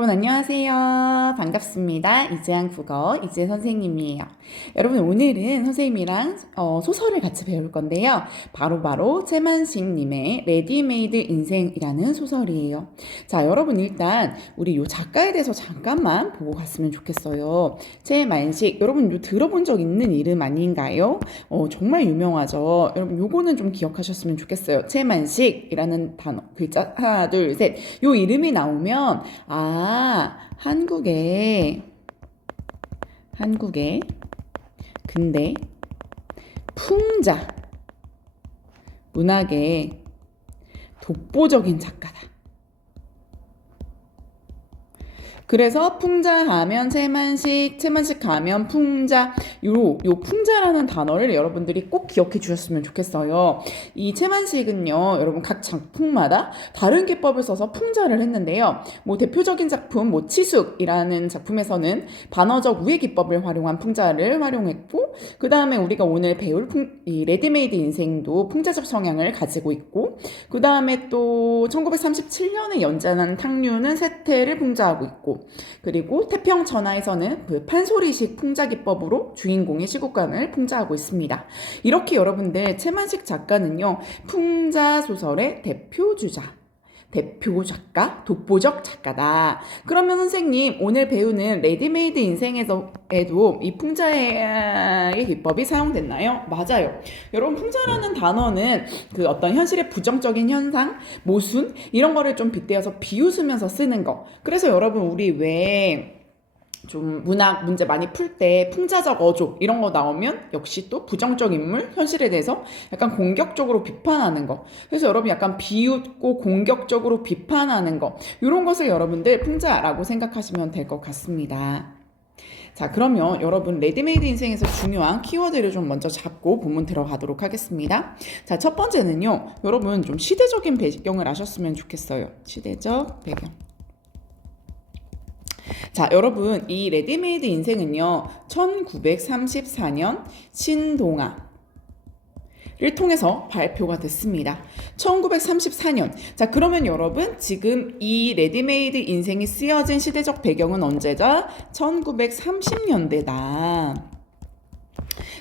여러분 안녕하세요. 반갑습니다. 이재한 국어 이재 선생님이에요. 여러분 오늘은 선생님이랑 소설을 같이 배울 건데요. 바로 최만식님의 레디메이드 인생이라는 소설이에요. 자, 여러분 일단 우리 요 작가에 대해서 잠깐만 보고 갔으면 좋겠어요. 최만식, 여러분 요 들어본 적 있는 이름 아닌가요? 정말 유명하죠. 여러분 요거는 좀 기억하셨으면 좋겠어요. 최만식이라는 단어, 글자 하나, 둘, 셋. 요 이름이 나오면 한국의 근대 풍자 문학의 독보적인 작가다. 그래서 풍자 하면 채만식 하면 풍자, 요 풍자라는 단어를 여러분들이 꼭 기억해 주셨으면 좋겠어요. 이 채만식은요, 여러분 각 작품마다 다른 기법을 써서 풍자를 했는데요. 대표적인 작품, 치숙이라는 작품에서는 반어적 우회 기법을 활용한 풍자를 활용했고, 그 다음에 우리가 오늘 배울 이 레디메이드 인생도 풍자적 성향을 가지고 있고, 그 다음에 또 1937년에 연재한 탕류는 세태를 풍자하고 있고, 그리고 태평천하에서는 그 판소리식 풍자 기법으로 주인공의 시국관을 풍자하고 있습니다. 이렇게 여러분들 최만식 작가는요, 풍자 소설의 대표 작가, 독보적 작가다. 그러면 선생님 오늘 배우는 레디메이드 인생에도 이 풍자의 기법이 사용됐나요? 맞아요. 여러분 풍자라는 단어는 그 어떤 현실의 부정적인 현상, 모순 이런 거를 좀 빗대어서 비웃으면서 쓰는 거. 그래서 여러분 우리 왜 좀 문학 문제 많이 풀 때 풍자적 어조 이런 거 나오면 역시 또 부정적 인물 현실에 대해서 약간 공격적으로 비판하는 거. 그래서 여러분 약간 비웃고 공격적으로 비판하는 거, 이런 것을 여러분들 풍자라고 생각하시면 될 것 같습니다. 자, 그러면 여러분 레디메이드 인생에서 중요한 키워드를 좀 먼저 잡고 본문 들어가도록 하겠습니다. 자, 첫 번째는요, 여러분 좀 시대적인 배경을 아셨으면 좋겠어요. 시대적 배경. 자, 여러분 이 레디메이드 인생은요 1934년 신동아를 통해서 발표가 됐습니다. 1934년. 자, 그러면 여러분 지금 이 레디메이드 인생이 쓰여진 시대적 배경은 언제죠? 1930년대다.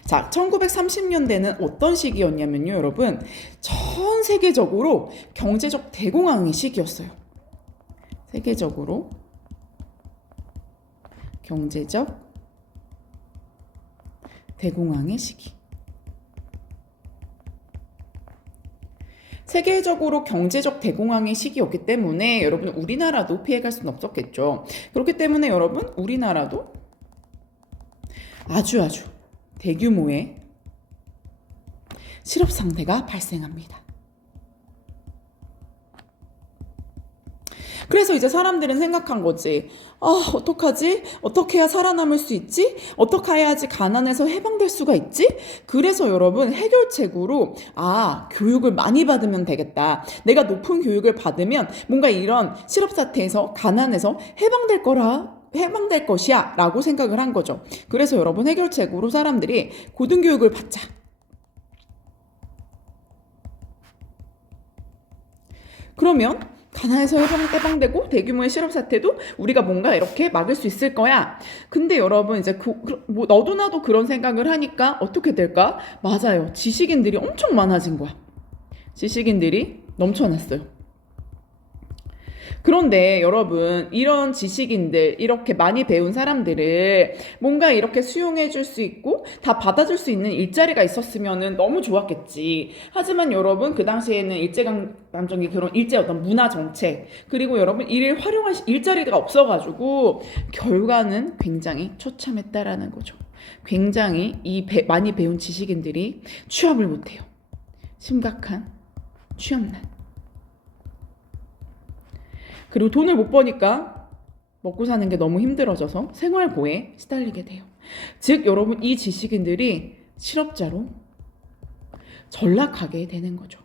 자, 1930년대는 어떤 시기였냐면요, 여러분 전 세계적으로 경제적 대공황의 시기였어요. 세계적으로 경제적 대공황의 시기. 세계적으로 경제적 대공황의 시기였기 때문에 여러분 우리나라도 피해갈 수는 없었겠죠. 그렇기 때문에 여러분 우리나라도 아주 대규모의 실업 상태가 발생합니다. 그래서 이제 사람들은 생각한 거지. 어떡하지? 어떻게 해야 살아남을 수 있지? 어떻게 해야지 가난에서 해방될 수가 있지? 그래서 여러분 해결책으로 교육을 많이 받으면 되겠다. 내가 높은 교육을 받으면 뭔가 이런 실업 사태에서 가난에서 해방될 것이야 라고 생각을 한 거죠. 그래서 여러분 해결책으로 사람들이 고등교육을 받자. 그러면 가난에서 해방되고 대규모의 실업 사태도 우리가 뭔가 이렇게 막을 수 있을 거야. 근데 여러분 이제 너도 나도 그런 생각을 하니까 어떻게 될까? 맞아요. 지식인들이 엄청 많아진 거야. 지식인들이 넘쳐났어요. 그런데 여러분 이런 지식인들, 이렇게 많이 배운 사람들을 뭔가 이렇게 수용해 줄 수 있고 다 받아줄 수 있는 일자리가 있었으면 너무 좋았겠지. 하지만 여러분 그 당시에는 일제강점기 그런 일제 어떤 문화 정책, 그리고 여러분 이를 활용할 일자리가 없어가지고 결과는 굉장히 처참했다라는 거죠. 굉장히 많이 배운 지식인들이 취업을 못해요. 심각한 취업난. 그리고 돈을 못 버니까 먹고 사는 게 너무 힘들어져서 생활고에 시달리게 돼요. 즉 여러분 이 지식인들이 실업자로 전락하게 되는 거죠.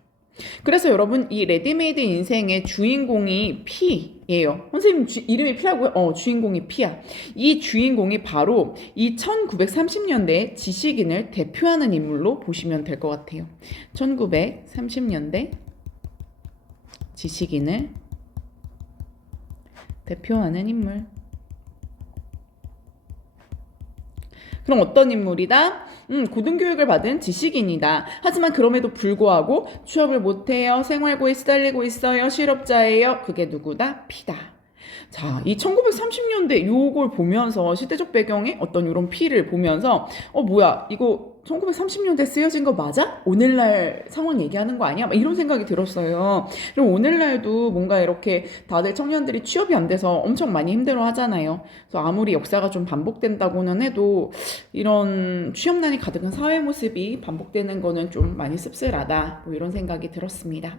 그래서 여러분 이 레디메이드 인생의 주인공이 P예요. 선생님 이름이 P라고요? 주인공이 P야. 이 주인공이 바로 이 1930년대 지식인을 대표하는 인물로 보시면 될 것 같아요. 1930년대 지식인을 대표하는 인물. 그럼 어떤 인물이다? 고등교육을 받은 지식인이다. 하지만 그럼에도 불구하고 취업을 못해요. 생활고에 시달리고 있어요. 실업자예요. 그게 누구다? P다. 자, 이 1930년대 요걸 보면서 시대적 배경에 어떤 이런 P를 보면서 뭐야 이거 1930년대 쓰여진 거 맞아? 오늘날 상황 얘기하는 거 아니야? 막 이런 생각이 들었어요. 그리고 오늘날도 뭔가 이렇게 다들 청년들이 취업이 안 돼서 엄청 많이 힘들어 하잖아요. 그래서 아무리 역사가 좀 반복된다고는 해도 이런 취업난이 가득한 사회 모습이 반복되는 거는 좀 많이 씁쓸하다. 뭐 이런 생각이 들었습니다.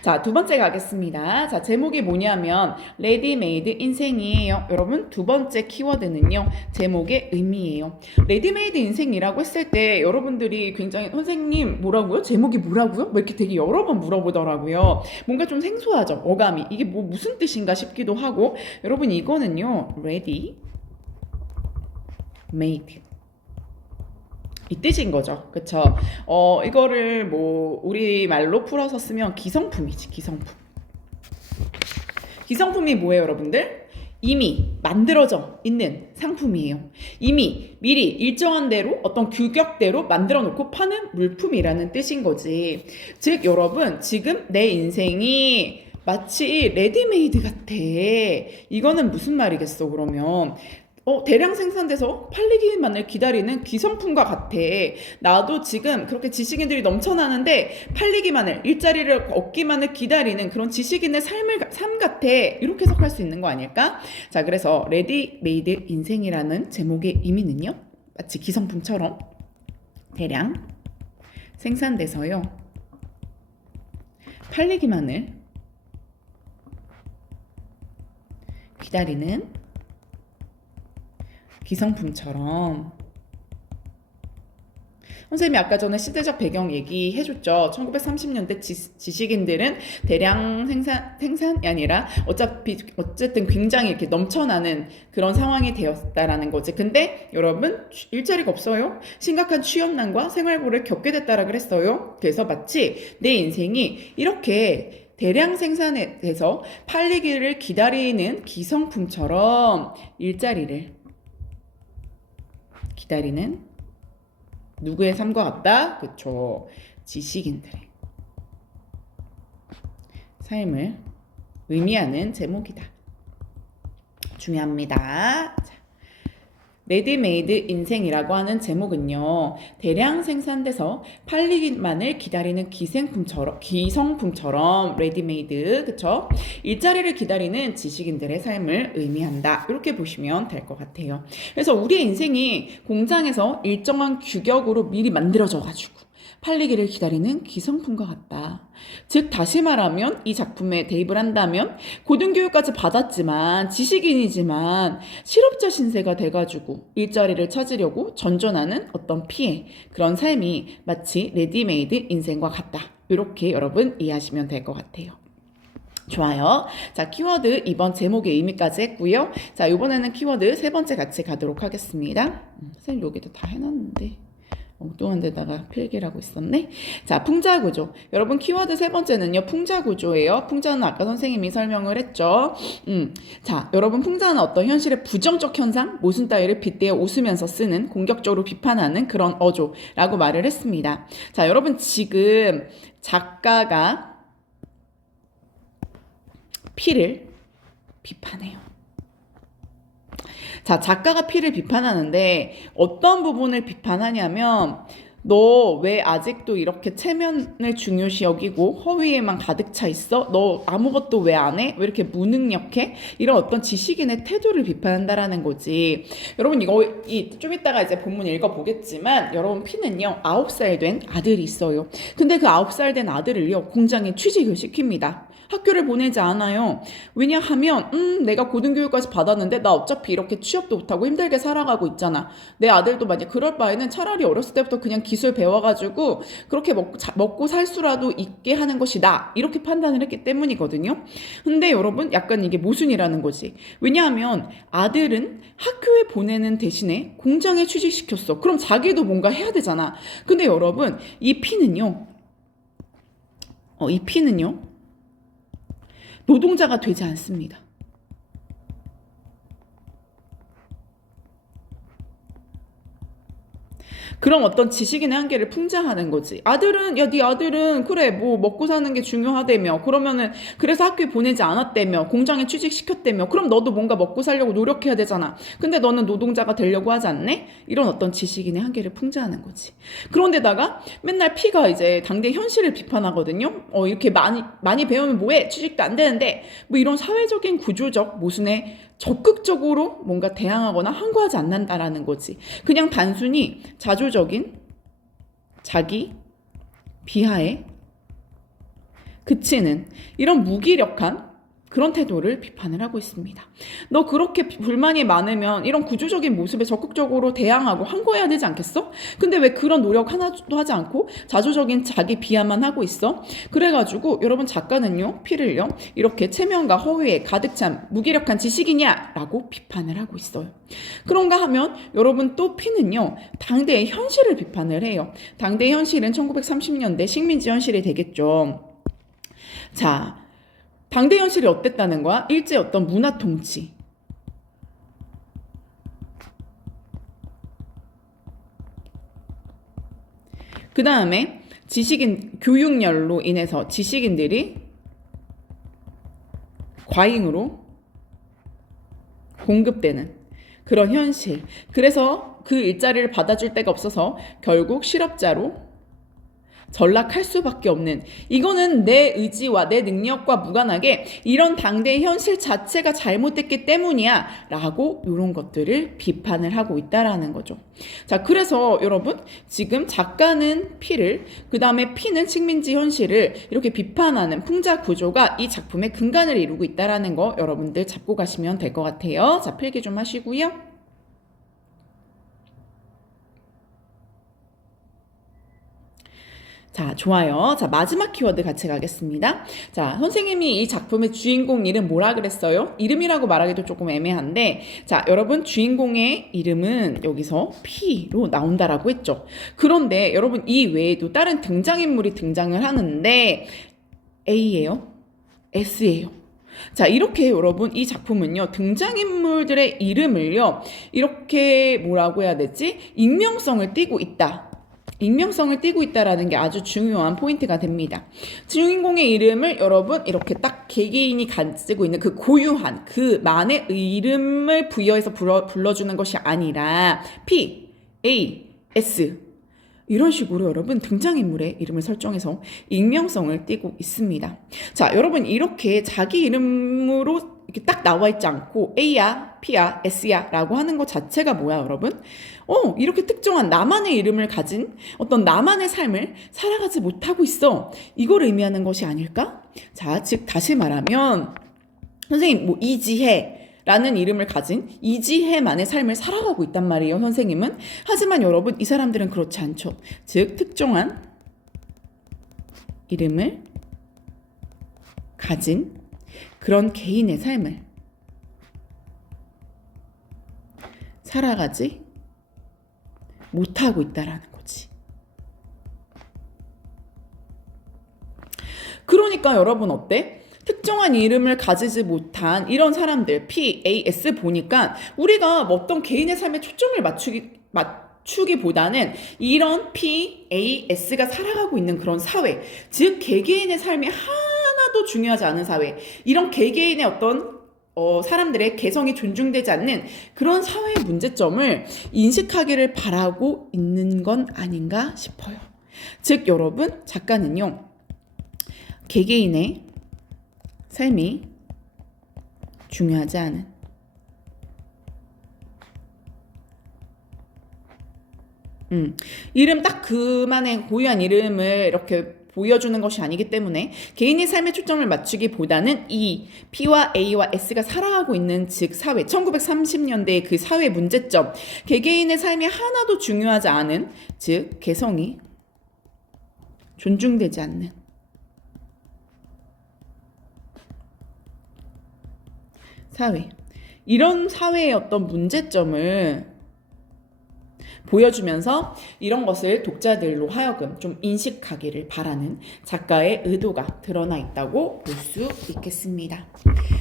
자, 두 번째 가겠습니다. 자, 제목이 뭐냐면 레디메이드 인생이에요. 여러분, 두 번째 키워드는요, 제목의 의미예요. 레디메이드 인생이라고 했을 때 여러분들이 굉장히 선생님 뭐라고요? 제목이 뭐라고요? 뭐 이렇게 되게 여러 번 물어보더라고요. 뭔가 좀 생소하죠, 어감이. 이게 뭐 무슨 뜻인가 싶기도 하고. 여러분, 이거는요, ready made 이 뜻인 거죠. 그쵸? 이거를 뭐, 우리말로 풀어서 쓰면 기성품이지, 기성품. 기성품이 뭐예요, 여러분들? 이미 만들어져 있는 상품이에요. 이미 미리 일정한 대로 어떤 규격대로 만들어 놓고 파는 물품이라는 뜻인 거지. 즉, 여러분, 지금 내 인생이 마치 레디메이드 같아. 이거는 무슨 말이겠어, 그러면? 대량 생산돼서 팔리기만을 기다리는 기성품과 같아. 나도 지금 그렇게 지식인들이 넘쳐나는데 팔리기만을, 일자리를 얻기만을 기다리는 그런 지식인의 삶 같아. 이렇게 해석할 수 있는 거 아닐까? 자, 그래서 레디메이드 인생이라는 제목의 의미는요, 마치 기성품처럼 대량 생산돼서요, 팔리기만을 기다리는 기성품처럼. 선생님이 아까 전에 시대적 배경 얘기해줬죠. 1930년대 지식인들은 대량 생산이 아니라 어쨌든 굉장히 이렇게 넘쳐나는 그런 상황이 되었다라는 거지. 근데 여러분, 일자리가 없어요. 심각한 취업난과 생활고를 겪게 됐다라 그랬어요. 그래서 마치 내 인생이 이렇게 대량 생산에 돼서 팔리기를 기다리는 기성품처럼 일자리를 기다리는 누구의 삶과 같다? 그쵸. 지식인들의 삶을 의미하는 제목이다. 중요합니다. 레디메이드 인생이라고 하는 제목은요, 대량 생산돼서 팔리기만을 기다리는 기성품처럼 레디메이드, 그쵸? 일자리를 기다리는 지식인들의 삶을 의미한다. 이렇게 보시면 될 것 같아요. 그래서 우리의 인생이 공장에서 일정한 규격으로 미리 만들어져가지고 팔리기를 기다리는 기성품과 같다. 즉, 다시 말하면 이 작품에 대입을 한다면 고등교육까지 받았지만 지식인이지만 실업자 신세가 돼가지고 일자리를 찾으려고 전전하는 어떤 피해, 그런 삶이 마치 레디메이드 인생과 같다. 이렇게 여러분 이해하시면 될 것 같아요. 좋아요. 자, 키워드 이번 제목의 의미까지 했고요. 자, 이번에는 키워드 세 번째 같이 가도록 하겠습니다. 선생님 여기도 다 해놨는데 엉뚱한 데다가 필기라고 있었네. 자, 풍자구조. 여러분, 키워드 세 번째는요, 풍자구조예요. 풍자는 아까 선생님이 설명을 했죠. 자, 여러분, 풍자는 어떤 현실의 부정적 현상, 모순 따위를 빗대어 웃으면서 쓰는, 공격적으로 비판하는 그런 어조라고 말을 했습니다. 자, 여러분, 지금 작가가 P를 비판해요. 자, 작가가 P를 비판하는데 어떤 부분을 비판하냐면, 너 왜 아직도 이렇게 체면을 중요시 여기고 허위에만 가득 차 있어? 너 아무것도 왜 안 해? 왜 이렇게 무능력해? 이런 어떤 지식인의 태도를 비판한다라는 거지. 여러분, 이거 좀 이따가 이제 본문 읽어보겠지만, 여러분, P는요 9살 된 아들이 있어요. 근데 그 9살 된 아들을요 공장에 취직을 시킵니다. 학교를 보내지 않아요. 왜냐하면 내가 고등교육까지 받았는데 나 어차피 이렇게 취업도 못하고 힘들게 살아가고 있잖아. 내 아들도 만약 그럴 바에는 차라리 어렸을 때부터 그냥 기술 배워가지고 그렇게 먹고 살 수라도 있게 하는 것이 나. 이렇게 판단을 했기 때문이거든요. 근데 여러분, 약간 이게 모순이라는 거지. 왜냐하면 아들은 학교에 보내는 대신에 공장에 취직시켰어. 그럼 자기도 뭔가 해야 되잖아. 근데 여러분, 이 P는요 노동자가 되지 않습니다. 그런 어떤 지식인의 한계를 풍자하는 거지. 아들은 야, 네 아들은 그래 뭐 먹고 사는 게 중요하다며. 그러면은 그래서 학교에 보내지 않았다며. 공장에 취직시켰다며. 그럼 너도 뭔가 먹고 살려고 노력해야 되잖아. 근데 너는 노동자가 되려고 하지 않네? 이런 어떤 지식인의 한계를 풍자하는 거지. 그런데다가 맨날 P가 이제 당대 현실을 비판하거든요. 이렇게 많이 배우면 뭐해? 취직도 안 되는데 뭐 이런 사회적인 구조적 모순에 적극적으로 뭔가 대항하거나 항거하지 않는다라는 거지. 그냥 단순히 자조적인 자기 비하에 그치는 이런 무기력한 그런 태도를 비판을 하고 있습니다. 너 그렇게 불만이 많으면 이런 구조적인 모습에 적극적으로 대항하고 항거해야 되지 않겠어? 근데 왜 그런 노력 하나도 하지 않고 자조적인 자기 비하만 하고 있어? 그래가지고 여러분 작가는요, P를요, 이렇게 체면과 허위에 가득 찬 무기력한 지식이냐라고 비판을 하고 있어요. 그런가 하면 여러분 또 P는요, 당대의 현실을 비판을 해요. 당대의 현실은 1930년대 식민지 현실이 되겠죠. 자, 당대 현실이 어땠다는 거야? 일제 어떤 문화 통치. 그 다음에 교육열로 인해서 지식인들이 과잉으로 공급되는 그런 현실. 그래서 그 일자리를 받아줄 데가 없어서 결국 실업자로 전락할 수밖에 없는, 이거는 내 의지와 내 능력과 무관하게 이런 당대의 현실 자체가 잘못됐기 때문이야 라고 이런 것들을 비판을 하고 있다라는 거죠. 자, 그래서 여러분 지금 작가는 P를, 그 다음에 P는 식민지 현실을 이렇게 비판하는 풍자 구조가 이 작품의 근간을 이루고 있다라는 거 여러분들 잡고 가시면 될 것 같아요. 자, 필기 좀 하시고요. 자, 좋아요. 자, 마지막 키워드 같이 가겠습니다. 자, 선생님이 이 작품의 주인공 이름 뭐라 그랬어요? 이름이라고 말하기도 조금 애매한데, 자, 여러분 주인공의 이름은 여기서 P로 나온다라고 했죠. 그런데 여러분 이 외에도 다른 등장인물이 등장을 하는데 A예요? S예요? 자, 이렇게 여러분 이 작품은요, 등장인물들의 이름을요, 이렇게 뭐라고 해야 되지? 익명성을 띠고 있다. 익명성을 띠고 있다라는 게 아주 중요한 포인트가 됩니다. 주인공의 이름을 여러분 이렇게 딱 개개인이 가지고 있는 그 고유한 그만의 이름을 부여해서 불러주는 것이 아니라 P, A, S 이런 식으로 여러분 등장인물의 이름을 설정해서 익명성을 띠고 있습니다. 자, 여러분 이렇게 자기 이름으로 이렇게 딱 나와 있지 않고 A야, P야, S야 라고 하는 것 자체가 뭐야 여러분? 이렇게 특정한 나만의 이름을 가진 어떤 나만의 삶을 살아가지 못하고 있어. 이걸 의미하는 것이 아닐까? 자, 즉 다시 말하면 선생님 뭐 이지혜 라는 이름을 가진 이지혜만의 삶을 살아가고 있단 말이에요, 선생님은. 하지만 여러분 이 사람들은 그렇지 않죠. 즉 특정한 이름을 가진 그런 개인의 삶을 살아가지 못하고 있다라는 거지. 그러니까 여러분 어때? 특정한 이름을 가지지 못한 이런 사람들 P, A, S 보니까 우리가 어떤 개인의 삶에 초점을 맞추기보다는 이런 P, A, S가 살아가고 있는 그런 사회, 즉 개개인의 삶이 하나도 중요하지 않은 사회, 이런 개개인의 어떤 사람들의 개성이 존중되지 않는 그런 사회의 문제점을 인식하기를 바라고 있는 건 아닌가 싶어요. 즉 여러분 작가는요, 개개인의 삶이 중요하지 않은 이름 딱 그만의 고유한 이름을 이렇게 보여주는 것이 아니기 때문에 개인의 삶에 초점을 맞추기보다는 이 P와 A와 S가 살아가고 있는 즉 사회, 1930년대의 그 사회 문제점, 개개인의 삶이 하나도 중요하지 않은 즉 개성이 존중되지 않는 사회, 이런 사회의 어떤 문제점을 보여주면서 이런 것을 독자들로 하여금 좀 인식하기를 바라는 작가의 의도가 드러나 있다고 볼 수 있겠습니다.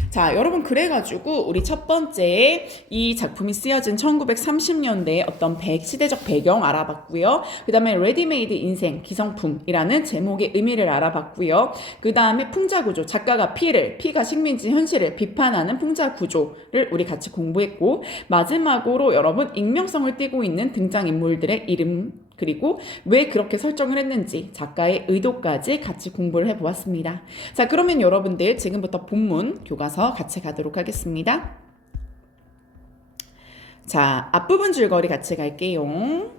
자, 여러분 그래가지고 우리 첫 번째 이 작품이 쓰여진 1930년대의 어떤 시대적 배경 알아봤고요. 그 다음에 레디메이드 인생 기성품이라는 제목의 의미를 알아봤고요. 그 다음에 풍자구조, 작가가 피가 식민지 현실을 비판하는 풍자구조를 우리 같이 공부했고, 마지막으로 여러분 익명성을 띠고 있는 등장인물들의 이름 그리고 왜 그렇게 설정을 했는지 작가의 의도까지 같이 공부를 해보았습니다. 자, 그러면 여러분들 지금부터 본문 교과서 같이 가도록 하겠습니다. 자, 앞부분 줄거리 같이 갈게요.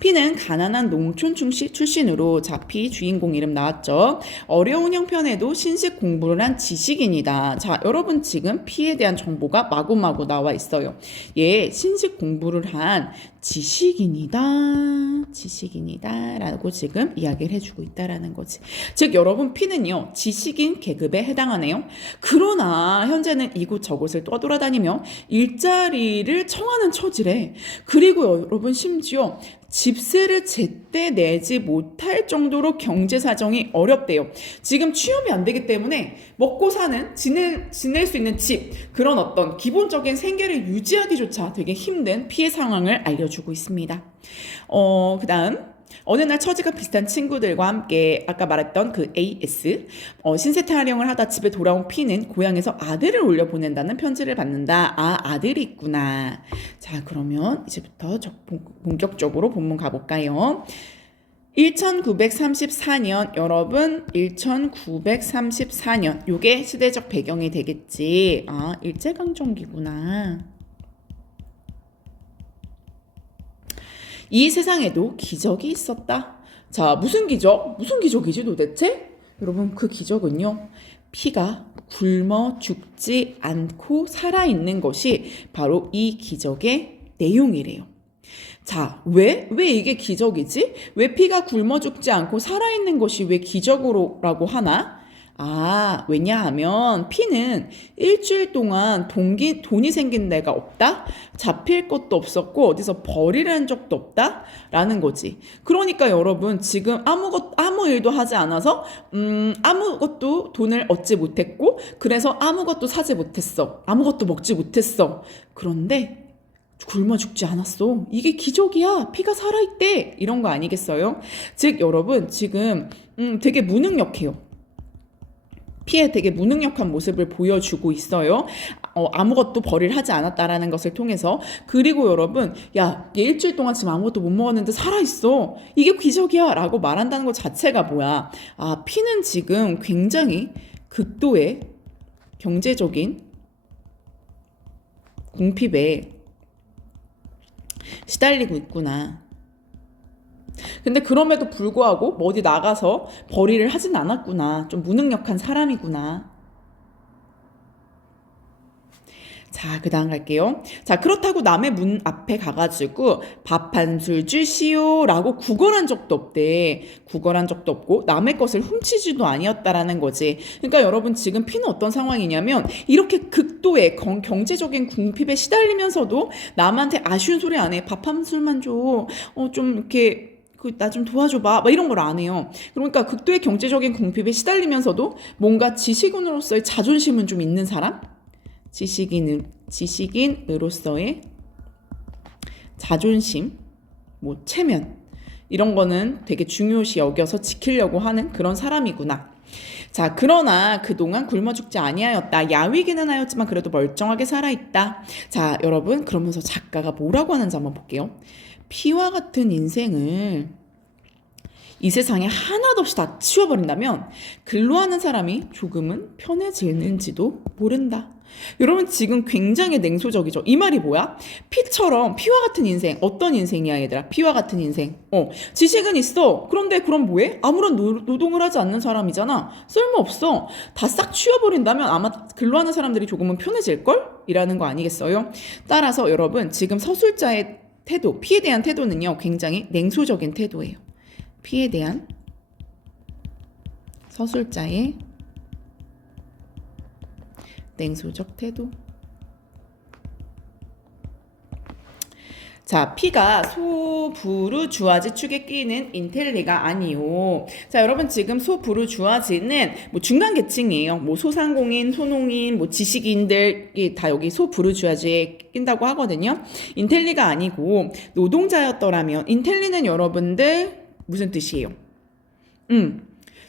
피는 가난한 농촌 출신으로 자, 피 주인공 이름 나왔죠. 어려운 형편에도 신식 공부를 한 지식인이다. 자, 여러분 지금 피에 대한 정보가 마구마구 나와 있어요. 얘 신식 공부를 한 지식인이다 라고 지금 이야기를 해주고 있다라는 거지. 즉 여러분 피는요 지식인 계급에 해당하네요. 그러나 현재는 이곳 저곳을 떠돌아다니며 일자리를 청하는 처지래. 그리고 여러분 심지어 집세를 제때 내지 못할 정도로 경제 사정이 어렵대요. 지금 취업이 안 되기 때문에 먹고 사는 지낼 수 있는 집, 그런 어떤 기본적인 생계를 유지하기조차 되게 힘든 피해 상황을 알려주고 있습니다. 그 다음 어느 날 처지가 비슷한 친구들과 함께 아까 말했던 그 AS 신세 타령을 하다 집에 돌아온 피는 고향에서 아들을 올려보낸다는 편지를 받는다. 아, 아들이 있구나. 자, 그러면 이제부터 본격적으로 본문 가볼까요? 1934년 여러분 1934년 요게 시대적 배경이 되겠지. 아, 일제강점기구나. 이 세상에도 기적이 있었다. 자, 무슨 기적? 무슨 기적이지 도대체? 여러분 그 기적은요. 피가 굶어 죽지 않고 살아있는 것이 바로 이 기적의 내용이래요. 자, 왜 이게 기적이지? 왜 피가 굶어 죽지 않고 살아있는 것이 왜 기적으로라고 하나? 아, 왜냐하면 피는 일주일 동안 돈이 생긴 데가 없다? 잡힐 것도 없었고 어디서 벌이라는 적도 없다? 라는 거지. 그러니까 여러분 지금 아무 일도 하지 않아서 아무것도 돈을 얻지 못했고 그래서 아무것도 사지 못했어. 아무것도 먹지 못했어. 그런데 굶어 죽지 않았어. 이게 기적이야. 피가 살아있대. 이런 거 아니겠어요? 즉 여러분 지금 되게 무능력해요. 피에 되게 무능력한 모습을 보여주고 있어요. 아무것도 벌이를 하지 않았다라는 것을 통해서. 그리고 여러분, 야, 얘 일주일 동안 지금 아무것도 못 먹었는데 살아있어. 이게 기적이야 라고 말한다는 것 자체가 뭐야. 아, 피는 지금 굉장히 극도의 경제적인 궁핍에 시달리고 있구나. 근데 그럼에도 불구하고 어디 나가서 벌이를 하진 않았구나. 좀 무능력한 사람이구나. 자, 그 다음 갈게요. 자, 그렇다고 남의 문 앞에 가가지고 밥 한 술 주시오 라고 구걸한 적도 없대. 구걸한 적도 없고 남의 것을 훔치지도 아니었다라는 거지. 그러니까 여러분 지금 피는 어떤 상황이냐면 이렇게 극도의 경제적인 궁핍에 시달리면서도 남한테 아쉬운 소리 안 해. 밥 한 술만 줘. 좀 이렇게 나 좀 도와줘봐. 막 이런 걸 안 해요. 그러니까 극도의 경제적인 궁핍에 시달리면서도 뭔가 지식인으로서의 자존심은 좀 있는 사람? 지식인으로서의 자존심, 체면 이런 거는 되게 중요시 여겨서 지키려고 하는 그런 사람이구나. 자, 그러나 그동안 굶어 죽지 아니하였다. 야위기는 하였지만 그래도 멀쩡하게 살아있다. 자, 여러분 그러면서 작가가 뭐라고 하는지 한번 볼게요. 피와 같은 인생을 이 세상에 하나도 없이 다 치워버린다면 근로하는 사람이 조금은 편해지는지도 모른다. 여러분 지금 굉장히 냉소적이죠. 이 말이 뭐야? 피와 같은 인생. 어떤 인생이야 얘들아? 피와 같은 인생. 지식은 있어. 그런데 그럼 뭐해? 아무런 노동을 하지 않는 사람이잖아. 쓸모없어. 다 싹 치워버린다면 아마 근로하는 사람들이 조금은 편해질걸? 이라는 거 아니겠어요? 따라서 여러분 지금 서술자의 태도, 피에 대한 태도는요 굉장히 냉소적인 태도예요. 피에 대한 서술자의 냉소적 태도. 자, P가 소부르주아지 축에 끼는 인텔리가 아니요. 자, 여러분 지금 소부르주아지는 뭐 중간 계층이에요. 뭐 소상공인, 소농인, 뭐 지식인들이 다 여기 소부르주아지에 낀다고 하거든요. 인텔리가 아니고 노동자였더라면 인텔리는 여러분들 무슨 뜻이에요?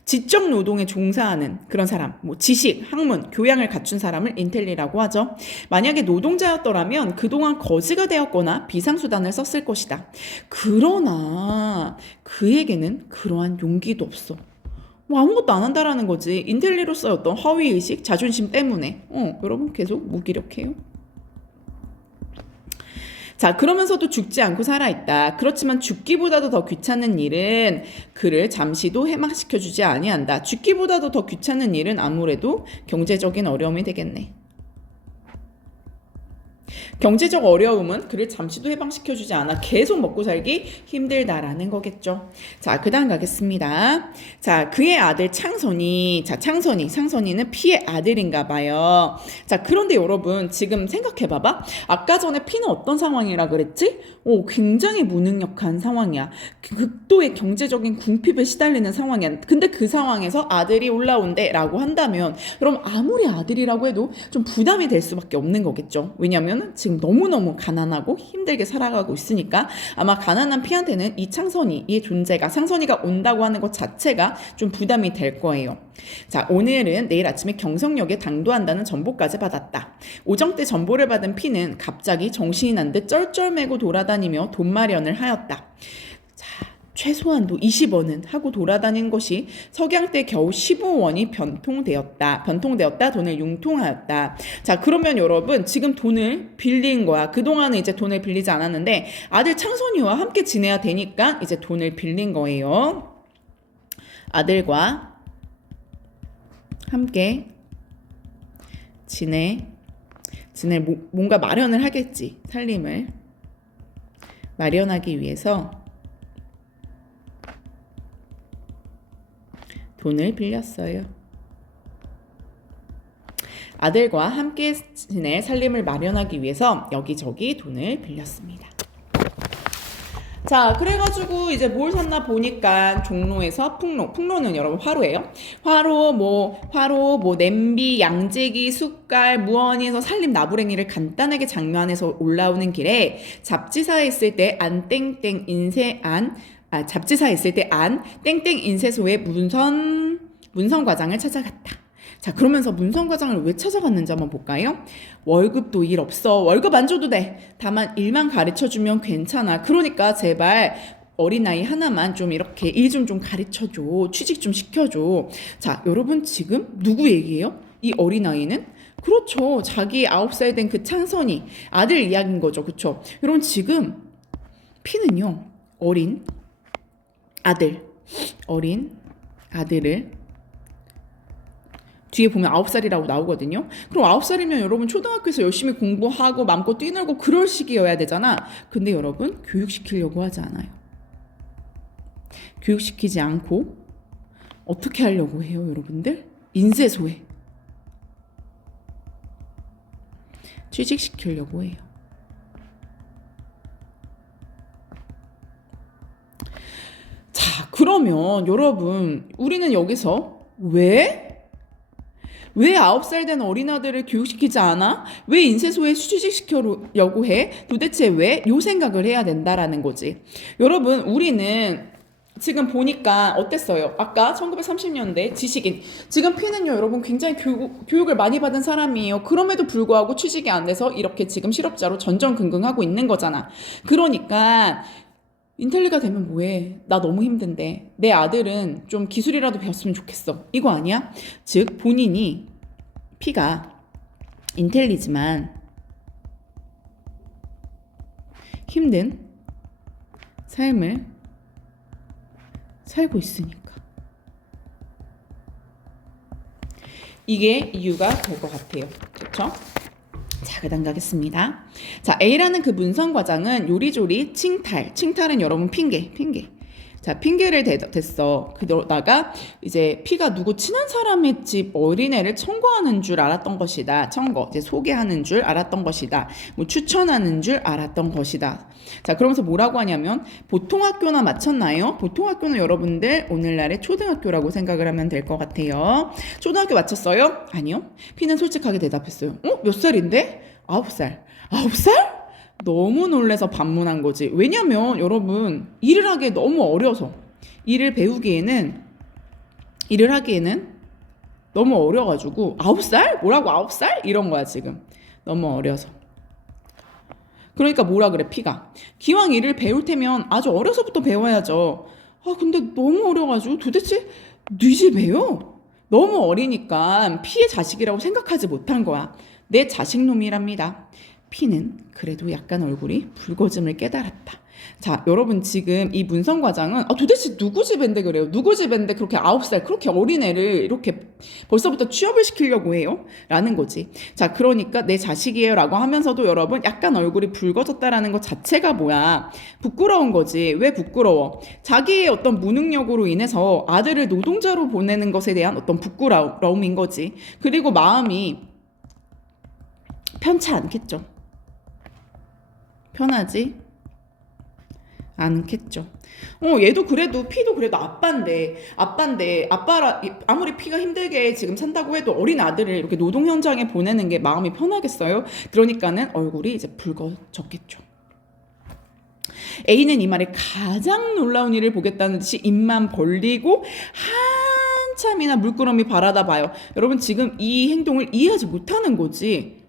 지적 노동에 종사하는 그런 사람, 뭐 지식, 학문, 교양을 갖춘 사람을 인텔리라고 하죠. 만약에 노동자였더라면 그동안 거지가 되었거나 비상수단을 썼을 것이다. 그러나 그에게는 그러한 용기도 없어. 뭐 아무것도 안 한다라는 거지. 인텔리로서의 어떤 허위의식, 자존심 때문에. 여러분 계속 무기력해요. 자, 그러면서도 죽지 않고 살아있다. 그렇지만 죽기보다도 더 귀찮은 일은 그를 잠시도 해방시켜주지 아니한다. 죽기보다도 더 귀찮은 일은 아무래도 경제적인 어려움이 되겠네. 경제적 어려움은 그를 잠시도 해방시켜주지 않아 계속 먹고 살기 힘들다라는 거겠죠. 자, 그 다음 가겠습니다. 자, 그의 아들 창선이, 창선이는 P의 아들인가 봐요. 자, 그런데 여러분 지금 생각해봐봐. 아까 전에 P는 어떤 상황이라 그랬지? 굉장히 무능력한 상황이야. 극도의 경제적인 궁핍에 시달리는 상황이야. 근데 그 상황에서 아들이 올라온대 라고 한다면 그럼 아무리 아들이라고 해도 좀 부담이 될 수밖에 없는 거겠죠. 왜냐면 지금 너무너무 가난하고 힘들게 살아가고 있으니까 아마 가난한 P한테는 이 창선이의 존재가, 창선이가 온다고 하는 것 자체가 좀 부담이 될 거예요. 자, 오늘은 내일 아침에 경성역에 당도한다는 정보까지 받았다. 오정 때 정보를 받은 P는 갑자기 정신이 난 듯 쩔쩔매고 돌아다니며 돈 마련을 하였다. 자, 최소한도 20원은 하고 돌아다닌 것이 석양 때 겨우 15원이 변통되었다. 돈을 융통하였다. 자, 그러면 여러분 지금 돈을 빌린 거야. 그동안은 이제 돈을 빌리지 않았는데 아들 창선이와 함께 지내야 되니까 이제 돈을 빌린 거예요. 아들과 함께 뭔가 마련을 하겠지. 살림을 마련하기 위해서 돈을 빌렸어요. 아들과 함께 지낼 살림을 마련하기 위해서 여기저기 돈을 빌렸습니다. 자, 그래가지고 이제 뭘 샀나 보니까 종로에서 풍로는 여러분 화로예요. 화로, 냄비, 양재기, 숟갈, 무언이에서 살림 나부랭이를 간단하게 장만해서 올라오는 길에 잡지사에 있을 때 잡지사에 있을 때 땡땡 인쇄소의 문선 과장을 찾아갔다. 자, 그러면서 문선 과장을 왜 찾아갔는지 한번 볼까요? 월급도 일 없어. 월급 안 줘도 돼. 다만 일만 가르쳐주면 괜찮아. 그러니까 제발 어린아이 하나만 좀 이렇게 일 좀 가르쳐줘. 취직 좀 시켜줘. 자, 여러분 지금 누구 얘기예요? 이 어린아이는? 그렇죠. 자기 9살 된 그 창선이 아들 이야기인 거죠. 그렇죠? 여러분 지금 P는요. 어린 아들을 뒤에 보면 9살이라고 나오거든요. 그럼 9살이면 여러분 초등학교에서 열심히 공부하고 맘껏 뛰놀고 그럴 시기여야 되잖아. 근데 여러분 교육시키려고 하지 않아요. 교육시키지 않고 어떻게 하려고 해요, 여러분들? 인쇄소에 취직시키려고 해요. 자, 그러면 여러분 우리는 여기서 왜 9살 된 어린아들을 교육시키지 않아? 왜 인쇄소에 취직시키려고 해? 도대체 왜? 요 생각을 해야 된다라는 거지. 여러분 우리는 지금 보니까 어땠어요? 아까 1930년대 지식인. 지금 P는요, 여러분 굉장히 교육을 많이 받은 사람이에요. 그럼에도 불구하고 취직이 안 돼서 이렇게 지금 실업자로 전전긍긍하고 있는 거잖아. 그러니까 인텔리가 되면 뭐해? 나 너무 힘든데 내 아들은 좀 기술이라도 배웠으면 좋겠어. 이거 아니야? 즉 본인이 P가 인텔리지만 힘든 삶을 살고 있으니까. 이게 이유가 될 것 같아요. 그렇죠? 자, 그 다음 가겠습니다. 자, A라는 그 문선 과장은 요리조리 칭탈은 여러분 핑계. 자, 핑계를 댔어. 그러다가 이제 P가 누구 친한 사람의 집 어린애를 청구하는 줄 알았던 것이다. 청거, 이제 소개하는 줄 알았던 것이다. 뭐 추천하는 줄 알았던 것이다. 자, 그러면서 뭐라고 하냐면 보통 학교나 맞췄나요? 보통 학교는 여러분들 오늘날의 초등학교라고 생각을 하면 될 것 같아요. 초등학교 맞췄어요? 아니요. P는 솔직하게 대답했어요. 몇 살인데? 9살. 9살? 너무 놀래서 반문한 거지. 왜냐면 여러분 일을 하기에 너무 어려서 일을 하기에는 너무 어려가지고 9살? 뭐라고 9살? 이런 거야 지금. 너무 어려서. 그러니까 뭐라 그래 P가. 기왕 일을 배울 테면 아주 어려서부터 배워야죠. 근데 너무 어려가지고 도대체 네 집에요? 너무 어리니까 P의 자식이라고 생각하지 못한 거야. 내 자식놈이랍니다. P는 그래도 약간 얼굴이 붉어짐을 깨달았다. 자, 여러분 지금 이 문성 과장은 도대체 누구 집인데 그래요? 누구 집인데 그렇게 9살 그렇게 어린 애를 이렇게 벌써부터 취업을 시키려고 해요? 라는 거지. 자, 그러니까 내 자식이에요 라고 하면서도 여러분 약간 얼굴이 붉어졌다라는 것 자체가 뭐야? 부끄러운 거지. 왜 부끄러워? 자기의 어떤 무능력으로 인해서 아들을 노동자로 보내는 것에 대한 어떤 부끄러움인 거지. 그리고 마음이 편치 않겠죠. 편하지 않겠죠. 얘도 그래도 P도 그래도 아빠인데 아빠라 아무리 P가 힘들게 지금 산다고 해도 어린 아들을 이렇게 노동 현장에 보내는 게 마음이 편하겠어요? 그러니까는 얼굴이 이제 붉어졌겠죠. A는 이 말에 가장 놀라운 일을 보겠다는 듯이 입만 벌리고 한참이나 물끄러미 바라다 봐요. 여러분 지금 이 행동을 이해하지 못하는 거지.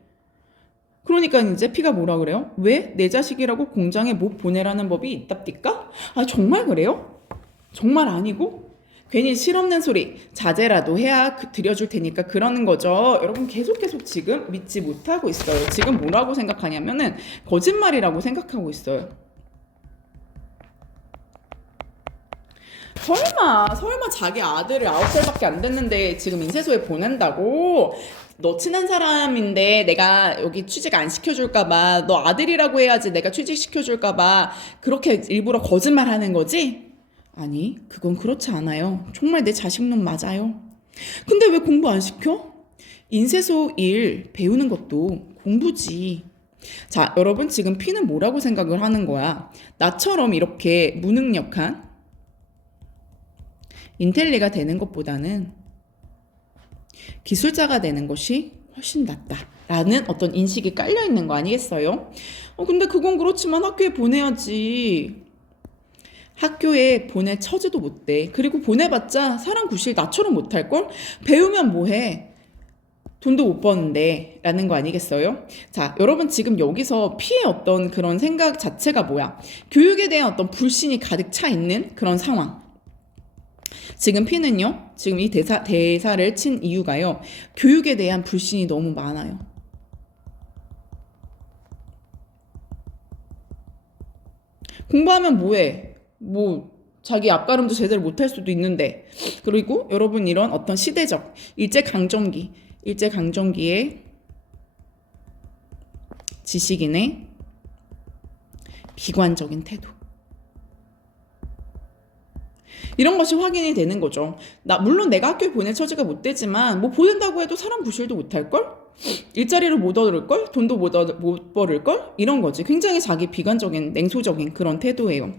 그러니까 이제 P가 뭐라 그래요? 왜 내 자식이라고 공장에 못 보내라는 법이 있답니까? 정말 그래요? 정말 아니고? 괜히 실없는 소리 자제라도 해야 드려줄 테니까 그러는 거죠. 여러분 계속 지금 믿지 못하고 있어요. 지금 뭐라고 생각하냐면은 거짓말이라고 생각하고 있어요. 설마 자기 아들을 9살밖에 안 됐는데 지금 인쇄소에 보낸다고? 너 친한 사람인데 내가 여기 취직 안 시켜줄까봐 너 아들이라고 해야지 내가 취직 시켜줄까봐 그렇게 일부러 거짓말 하는 거지? 아니 그건 그렇지 않아요. 정말 내 자식놈 맞아요. 근데 왜 공부 안 시켜? 인쇄소 일 배우는 것도 공부지. 자, 여러분 지금 P는 뭐라고 생각을 하는 거야? 나처럼 이렇게 무능력한 인텔리가 되는 것보다는 기술자가 되는 것이 훨씬 낫다라는 어떤 인식이 깔려 있는 거 아니겠어요? 근데 그건 그렇지만 학교에 보내야지. 학교에 보낼 처지도 못 돼. 그리고 보내봤자 사람 구실 나처럼 못할걸? 배우면 뭐해? 돈도 못 버는데 라는 거 아니겠어요? 자, 여러분 지금 여기서 P의 어떤 그런 생각 자체가 뭐야? 교육에 대한 어떤 불신이 가득 차 있는 그런 상황. 지금 P는요, 지금 이 대사를 친 이유가요, 교육에 대한 불신이 너무 많아요. 공부하면 뭐해? 자기 앞가림도 제대로 못할 수도 있는데. 그리고 여러분 이런 어떤 시대적, 일제강점기의 지식인의 비관적인 태도. 이런 것이 확인이 되는 거죠. 물론 내가 학교에 보낼 처지가 못 되지만 보낸다고 해도 사람 구실도 못할걸? 일자리를 못 얻을걸? 돈도 못 벌을걸? 이런 거지. 굉장히 자기 비관적인 냉소적인 그런 태도예요.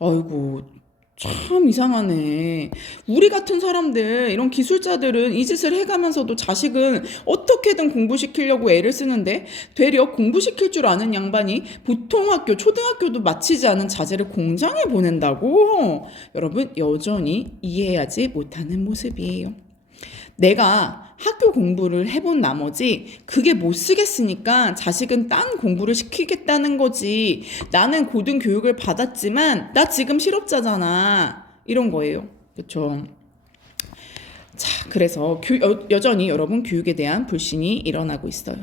아이고 참 이상하네. 우리 같은 사람들, 이런 기술자들은 이 짓을 해가면서도 자식은 어떻게든 공부시키려고 애를 쓰는데 되려 공부시킬 줄 아는 양반이 보통 학교, 초등학교도 마치지 않은 자제를 공장에 보낸다고? 여러분 여전히 이해하지 못하는 모습이에요. 내가 학교 공부를 해본 나머지 그게 못 쓰겠으니까 자식은 딴 공부를 시키겠다는 거지. 나는 고등교육을 받았지만 나 지금 실업자잖아. 이런 거예요. 그렇죠? 자, 그래서 여전히 여러분 교육에 대한 불신이 일어나고 있어요.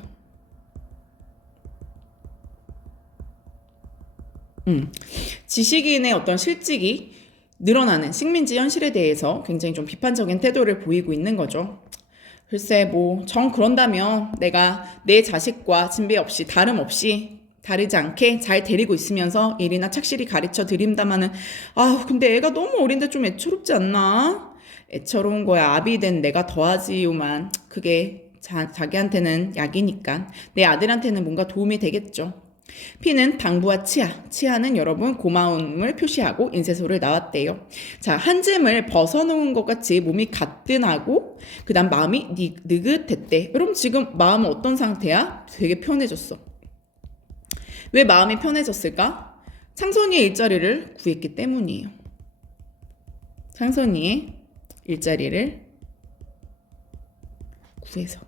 지식인의 어떤 실직이 늘어나는 식민지 현실에 대해서 굉장히 좀 비판적인 태도를 보이고 있는 거죠. 글쎄 정 그런다면 내가 내 자식과 진배 없이 다름없이 다르지 않게 잘 데리고 있으면서 일이나 착실히 가르쳐 드린다마는 근데 애가 너무 어린데 좀 애처롭지 않나? 애처로운 거야 아비 된 내가 더하지요만 그게 자기한테는 약이니까 내 아들한테는 뭔가 도움이 되겠죠. 피는 당부와 치아는 여러분 고마움을 표시하고 인쇄소를 나왔대요. 자, 한 줌을 벗어놓은 것 같이 몸이 가뿐하고 그 다음 마음이 느긋했대. 여러분 지금 마음은 어떤 상태야? 되게 편해졌어. 왜 마음이 편해졌을까? 창선이의 일자리를 구했기 때문이에요. 창선이의 일자리를 구해서.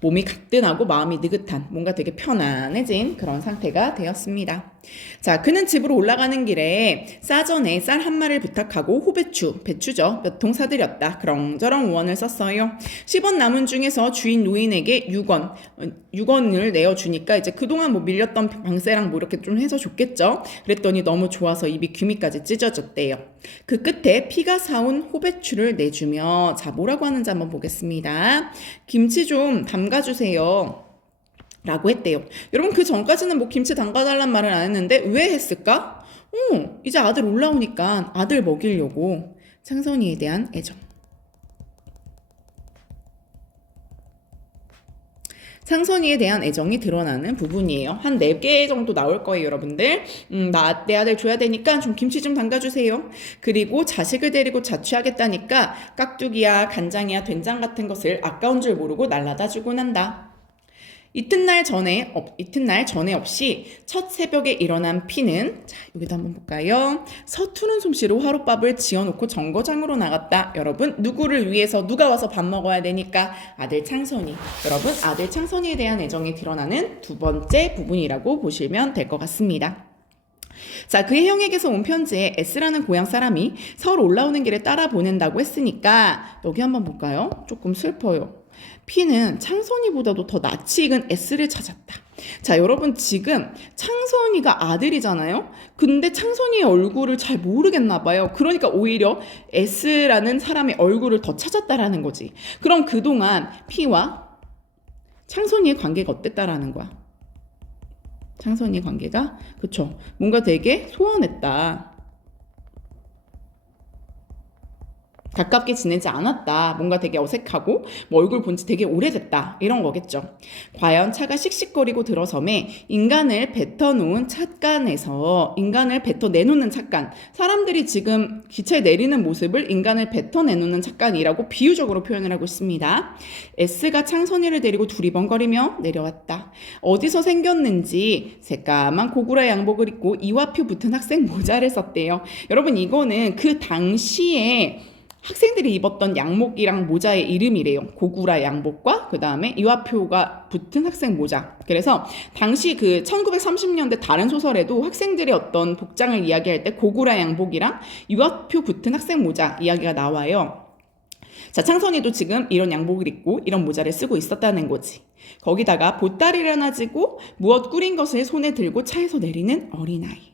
몸이 가뿐하고 마음이 느긋한 뭔가 되게 편안해진 그런 상태가 되었습니다. 자, 그는 집으로 올라가는 길에 싸전에 쌀 한 마리를 부탁하고 배추죠. 몇 통 사들였다. 그런저런 우원을 썼어요. 10원 남은 중에서 주인 노인에게 6원을 내어주니까 이제 그동안 뭐 밀렸던 방세랑 뭐 이렇게 좀 해서 줬겠죠. 그랬더니 너무 좋아서 입이 귀미까지 찢어졌대요. 그 끝에 피가 사온 호배추를 내주며 자, 뭐라고 하는지 한번 보겠습니다. 김치 좀 담가주세요. 라고 했대요. 여러분 그 전까지는 뭐 김치 담가달란 말을 안 했는데 왜 했을까? 이제 아들 올라오니까 아들 먹이려고. 창선이에 대한 애정. 창선이에 대한 애정이 드러나는 부분이에요. 한 4개 정도 나올 거예요, 여러분들. 내 아들 줘야 되니까 좀 김치 좀 담가주세요. 그리고 자식을 데리고 자취하겠다니까 깍두기야, 간장이야, 된장 같은 것을 아까운 줄 모르고 날라다 주고 난다. 이튿날 전에 없이 첫 새벽에 일어난 피는 자, 여기도 한번 볼까요? 서투른 솜씨로 하룻밥을 지어놓고 정거장으로 나갔다. 여러분 누구를 위해서 누가 와서 밥 먹어야 되니까 아들 창선이. 여러분 아들 창선이에 대한 애정이 드러나는 두 번째 부분이라고 보시면 될 것 같습니다. 자, 그의 형에게서 온 편지에 S라는 고향 사람이 서울 올라오는 길에 따라 보낸다고 했으니까 여기 한번 볼까요? 조금 슬퍼요. P는 창선이보다도 더 낯이 익은 S를 찾았다. 자, 여러분 지금 창선이가 아들이잖아요. 근데 창선이의 얼굴을 잘 모르겠나 봐요. 그러니까 오히려 S라는 사람의 얼굴을 더 찾았다라는 거지. 그럼 그동안 P와 창선이의 관계가 어땠다라는 거야. 창선이의 관계가 그쵸. 뭔가 되게 소원했다. 가깝게 지내지 않았다. 뭔가 되게 어색하고 뭐 얼굴 본 지 되게 오래됐다. 이런 거겠죠. 과연 차가 씩씩거리고 들어섬에 인간을 뱉어놓은 찻간에서 인간을 뱉어내놓는 찻간. 사람들이 지금 기차에 내리는 모습을 인간을 뱉어내놓는 찻간이라고 비유적으로 표현을 하고 있습니다. S가 창선이를 데리고 두리번거리며 내려왔다. 어디서 생겼는지 새까만 고구라 양복을 입고 이화표 붙은 학생 모자를 썼대요. 여러분 이거는 그 당시에 학생들이 입었던 양복이랑 모자의 이름이래요. 고구라 양복과 그 다음에 이화표가 붙은 학생 모자. 그래서 당시 그 1930년대 다른 소설에도 학생들의 어떤 복장을 이야기할 때 고구라 양복이랑 이화표 붙은 학생 모자 이야기가 나와요. 자, 창선이도 지금 이런 양복을 입고 이런 모자를 쓰고 있었다는 거지. 거기다가 보따리를 하나 지고 무엇 꾸린 것을 손에 들고 차에서 내리는 어린아이.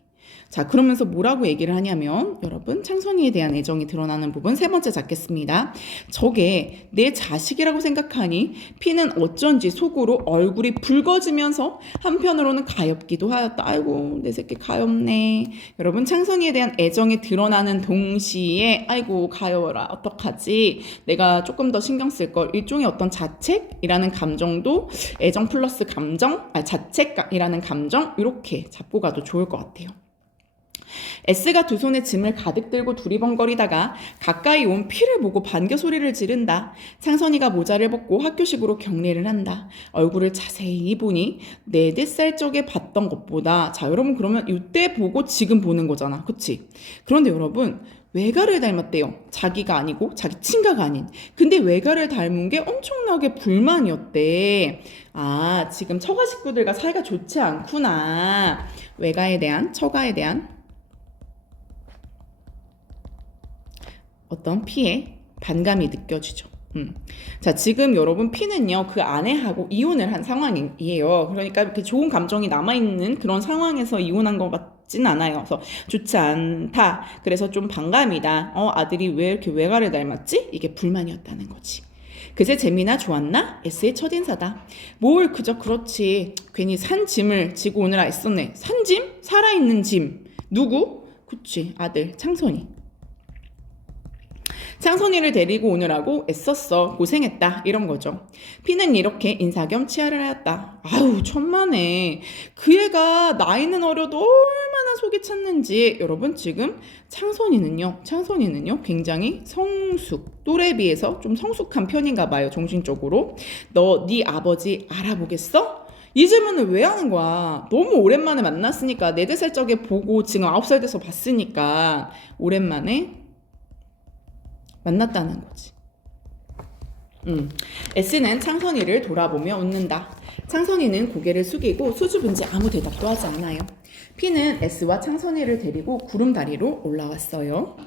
자, 그러면서 뭐라고 얘기를 하냐면 여러분 창선이에 대한 애정이 드러나는 부분 세 번째 잡겠습니다. 저게 내 자식이라고 생각하니 피는 어쩐지 속으로 얼굴이 붉어지면서 한편으로는 가엾기도 하였다. 아이고 내 새끼 가엾네. 여러분 창선이에 대한 애정이 드러나는 동시에 아이고 가여워라 어떡하지. 내가 조금 더 신경 쓸 걸. 일종의 어떤 자책이라는 감정도 애정 플러스 감정, 자책이라는 감정 이렇게 잡고 가도 좋을 것 같아요. S가 두 손에 짐을 가득 들고 두리번거리다가 가까이 온 P를 보고 반겨 소리를 지른다. 창선이가 모자를 벗고 학교식으로 격리를 한다. 얼굴을 자세히 보니 4-5살 적에 봤던 것보다 자 여러분 그러면 이때 보고 지금 보는 거잖아. 그치? 그런데 여러분 외가를 닮았대요. 자기가 아니고 자기 친가가 아닌. 근데 외가를 닮은 게 엄청나게 불만이었대. 아 지금 처가 식구들과 사이가 좋지 않구나. 외가에 대한 처가에 대한 어떤 피해 반감이 느껴지죠. 자, 지금 여러분 피는요 그 아내하고 이혼을 한 상황이에요. 그러니까 이렇게 좋은 감정이 남아있는 그런 상황에서 이혼한 것 같진 않아요. 그래서 좋지 않다. 그래서 좀 반감이다. 아들이 왜 이렇게 외가를 닮았지? 이게 불만이었다는 거지. 그새 재미나 좋았나? S의 첫인사다. 뭘 그저 그렇지. 괜히 산 짐을 지고 오느라 애썼네. 산 짐? 살아있는 짐. 누구? 그치, 아들 창선이. 창선이를 데리고 오느라고 애썼어. 고생했다. 이런 거죠. 피는 이렇게 인사 겸 치하를 하였다. 아우 천만에. 그 애가 나이는 어려도 얼마나 속이 찼는지. 여러분 지금 창선이는요 굉장히 성숙, 또래에 비해서 좀 성숙한 편인가 봐요. 정신적으로. 너 네 아버지 알아보겠어? 이 질문을 왜 하는 거야? 너무 오랜만에 만났으니까 4-5살 적에 보고 지금 9살 돼서 봤으니까 오랜만에 만났다는 거지. S는 창선이를 돌아보며 웃는다. 창선이는 고개를 숙이고 수줍은지 아무 대답도 하지 않아요. P는 S와 창선이를 데리고 구름다리로 올라왔어요.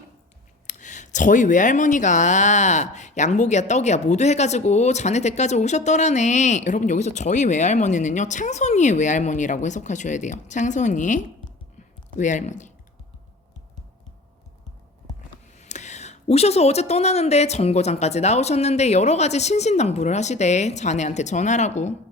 저희 외할머니가 양복이야 떡이야 모두 해가지고 자네 댁까지 오셨더라네. 여러분 여기서 저희 외할머니는요 창선이의 외할머니라고 해석하셔야 돼요. 창선이의 외할머니. 오셔서 어제 떠나는데 정거장까지 나오셨는데 여러 가지 신신당부를 하시대. 자네한테 전하라고.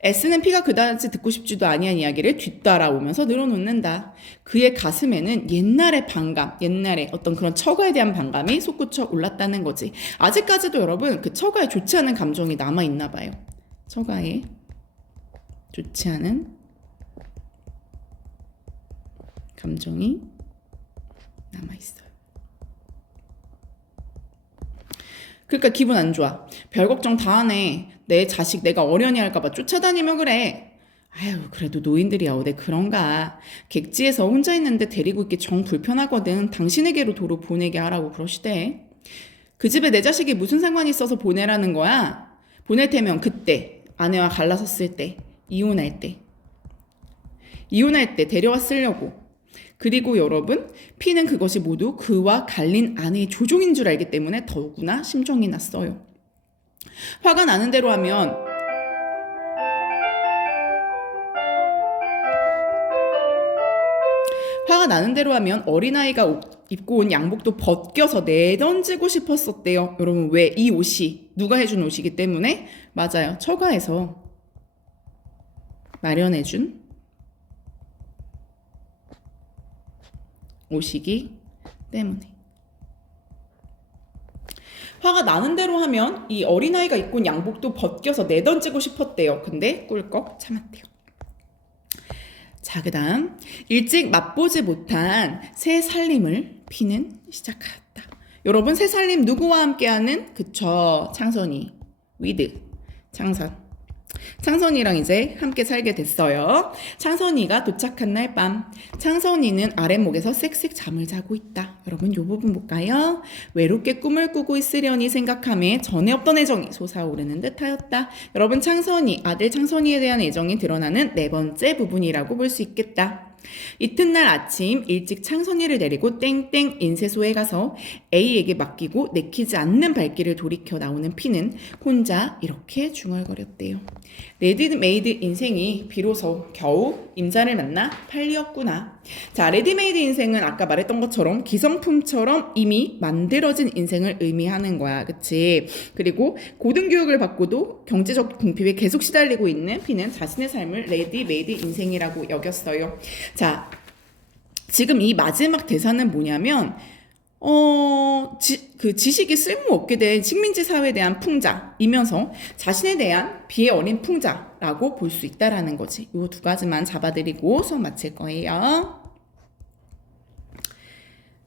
S는 P가 그다지 듣고 싶지도 아니한 이야기를 뒤따라오면서 늘어놓는다. 그의 가슴에는 옛날의 반감, 옛날에 어떤 그런 처가에 대한 반감이 솟구쳐 올랐다는 거지. 아직까지도 여러분 그 처가에 좋지 않은 감정이 남아있나 봐요. 처가에 좋지 않은 감정이 남아있어요. 그러니까 기분 안 좋아. 별 걱정 다 하네. 내 자식 내가 어련히 할까봐 쫓아다니며 그래. 아유 그래도 노인들이야 어디 그런가. 객지에서 혼자 있는데 데리고 있기 정 불편하거든. 당신에게로 도로 보내게 하라고 그러시대. 그 집에 내 자식이 무슨 상관이 있어서 보내라는 거야? 보낼 테면 그때 아내와 갈라섰을 때 이혼할 때 데려왔으려고. 그리고 여러분 P는 그것이 모두 그와 갈린 아내의 조종인 줄 알기 때문에 더구나 심정이 났어요. 화가 나는 대로 하면 어린아이가 입고 온 양복도 벗겨서 내던지고 싶었었대요. 여러분 왜? 이 옷이 누가 해준 옷이기 때문에? 맞아요. 처가에서 마련해준 옷이기 때문에. 화가 나는 대로 하면 이 어린아이가 입고 온 양복도 벗겨서 내던지고 싶었대요. 근데 꿀꺽 참았대요. 자, 그 다음 일찍 맛보지 못한 새 살림을 P는 시작하였다. 여러분 새 살림 누구와 함께하는? 그쵸, 창선이, 위드, 창선이랑 이제 함께 살게 됐어요. 창선이가 도착한 날 밤, 창선이는 아랫목에서 쌕쌕 잠을 자고 있다. 여러분 요 부분 볼까요? 외롭게 꿈을 꾸고 있으려니 생각함에 전에 없던 애정이 솟아오르는 듯하였다. 여러분 창선이, 아들 창선이에 대한 애정이 드러나는 4번째 부분이라고 볼 수 있겠다. 이튿날 아침 일찍 창선이를 데리고 땡땡 인쇄소에 가서 A에게 맡기고 내키지 않는 발길을 돌이켜 나오는 P는 혼자 이렇게 중얼거렸대요. 레디메이드 인생이 비로소 겨우 임자를 만나 팔리었구나. 자, 레디메이드 인생은 아까 말했던 것처럼 기성품처럼 이미 만들어진 인생을 의미하는 거야. 그치? 그리고 고등교육을 받고도 경제적 궁핍에 계속 시달리고 있는 P는 자신의 삶을 레디메이드 인생이라고 여겼어요. 자, 지금 이 마지막 대사는 뭐냐면 그 지식이 쓸모없게 된 식민지 사회에 대한 풍자이면서 자신에 대한 비애 어린 풍자라고 볼 수 있다라는 거지. 이 2가지만 잡아드리고 수업 마칠 거예요.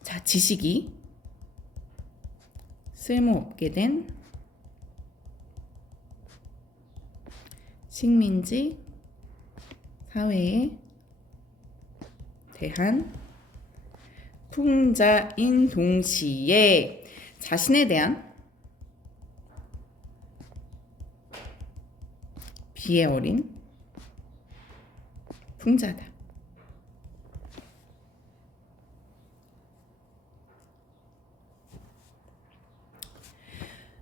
자, 지식이 쓸모없게 된 식민지 사회에 대한 풍자인 동시에 자신에 대한 비애 어린 풍자다.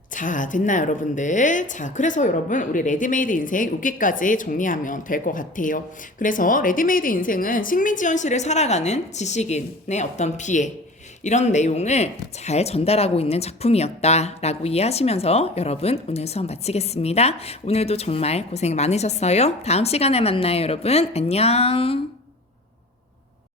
자, 됐나요, 여러분들? 자, 그래서 여러분, 우리 레디메이드 인생 여기까지 정리하면 될 것 같아요. 그래서 레디메이드 인생은 식민지 현실을 살아가는 지식인의 어떤 비애, 이런 내용을 잘 전달하고 있는 작품이었다라고 이해하시면서 여러분 오늘 수업 마치겠습니다. 오늘도 정말 고생 많으셨어요. 다음 시간에 만나요, 여러분. 안녕.